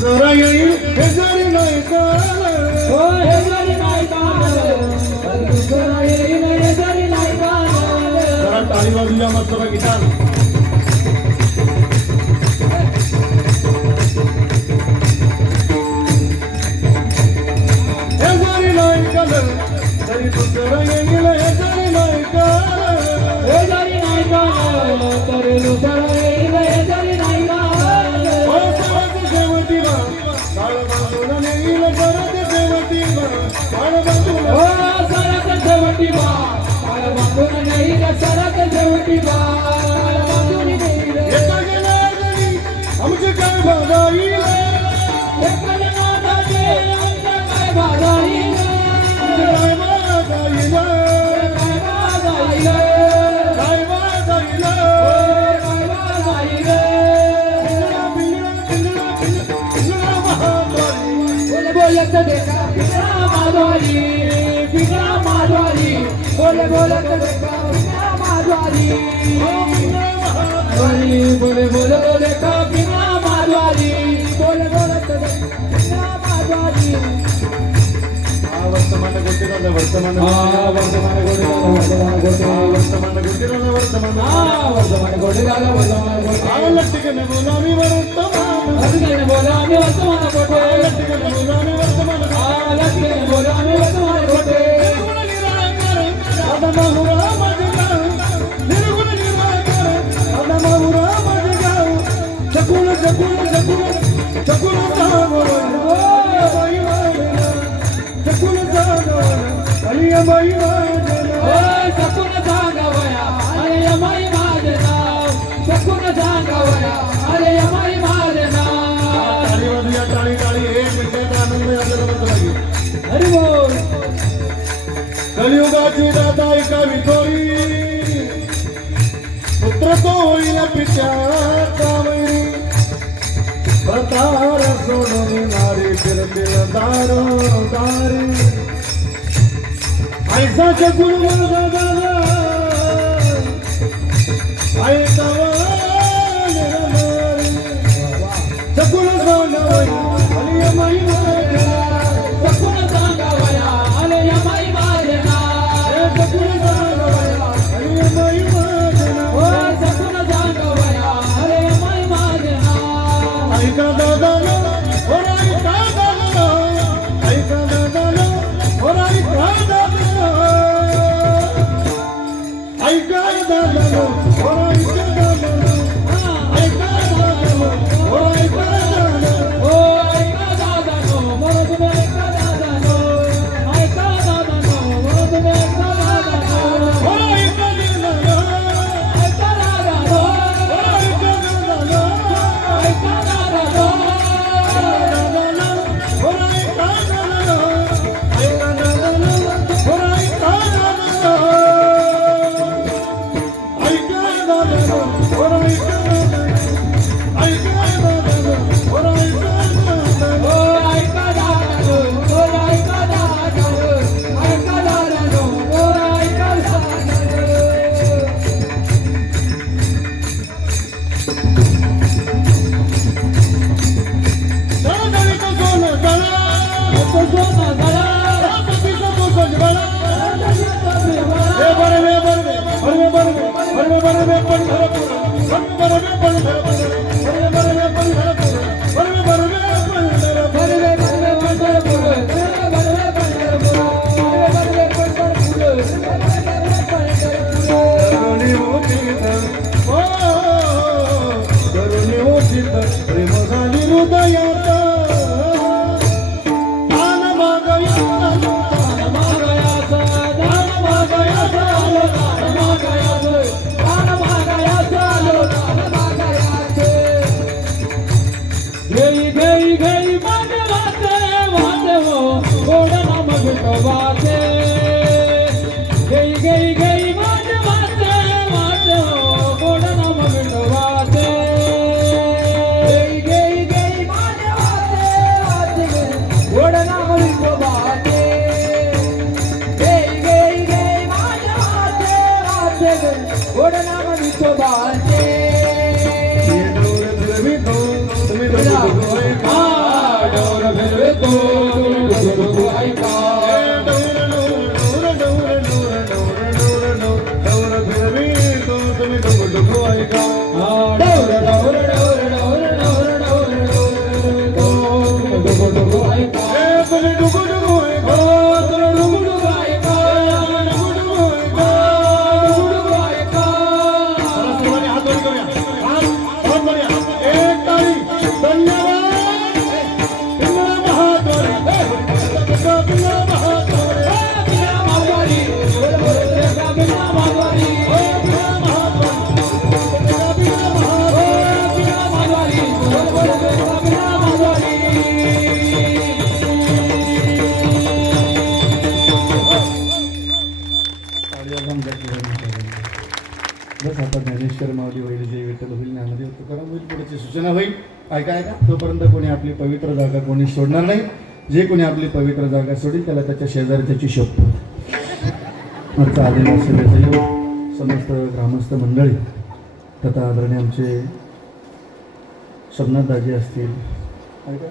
जरा येईल हे जरी नाही काल हे जरी नाही काल जरा येईल हे जरी नाही काल जरा टाळी वाजूया मस्त बघ छान हे जरी नाही काल तरी दुसरं येईल हे जरी नाही काल हे जरी नाही काल तरी दुसरं येईल हे जरी नाही काल काळ बांधून येईल परत शेवटी काळ बांधून सरत शेवटी काळ बांधून येईल सरत शेवटी काळ बांधून येईल एका गेला आमचे काय बाधा येईल एका नादाचे आमचं काय बाधा येईल काय बाधा येईल काय बाधा येईल काय बाधा येईल काय बाधा येईल बोलत देखा पिंगळा माधवारी बोलत देखा पिंगळा माधवारी बोलत देखा पिंगळा माधवारी बोलत देखा पिंगळा माधवारी वर्तमान गोष्टीला वर्तमान वर्तमान वर्तमान लट्टिकने बोलावी वर्तमान बोलामी वर्तमान कोठे लट्टिकने बोलावी वर्तमान बोलामी वर्तमान कोठे आदमाहुरा माझगाव निर्गुण निराकार आदमाहुरा माझगाव चकुल चकुल चकुल चकुल सावर बाई वाजना चकुल सावर अलिया बाई वाजना चकुल सांगवया अरे यमाई माझना चकुल सांगवया अरे यमाई माझना टाळी वाजूया टाळी टाळी एक मिनिटाचा आनंद आपल्याला बसला पाहिजे हरी बोल कलियुगाची दादा एका विठोरी पुत्र तो होईल पित्याचा वैरी प्रतार सोडून नारी फिरतील दारोदारी ऐसाचे गुण दादा ऐकावा चकुल सांगावई आणि माई चकुल सांगवया अरे यमाई माझना चकुल सांगावया आणि माई चकुल सांगवया अरे यमाई माझना ऐका दादाला ऐका दादाला ऐका दादाला ऐका दादाला ऐका दादाला ऐका दादाला ऐका दादाला ऐका दादाला ओ ऐका दादानो मरद में ऐका दादानो ऐका दादानो मरद में ऐका दादानो ऐका दादाला ऐका दादानो ऐका दादाला ऐका दादानो ओ ऐका दादानो ओ ऐका दादानो ऐका दादानो ओ ऐका दादानो प्रेम झाली हृदयात दान घेई माझे वाटे हो गोड नाम विठोबाचे घेई माझे वाटे हो गोड नाम विठोबाचे घेई माझे वाटे गोड नाम विठोबाचे घेई माझे वाटे गोड नाम विठोबाचे तुम्ही ऐका ऐका, तोपर्यंत कोणी आपली पवित्र जागा कोणी सोडणार नाही. जे कोणी आपली पवित्र जागा सोडेल त्याला त्याच्या शेजारी त्याची शपथ. आजचा आदिवासी सभेचे समस्त ग्रामस्थ मंडळी तथा आदरणीय आमचे शबनाथ दाजी असतील, ऐका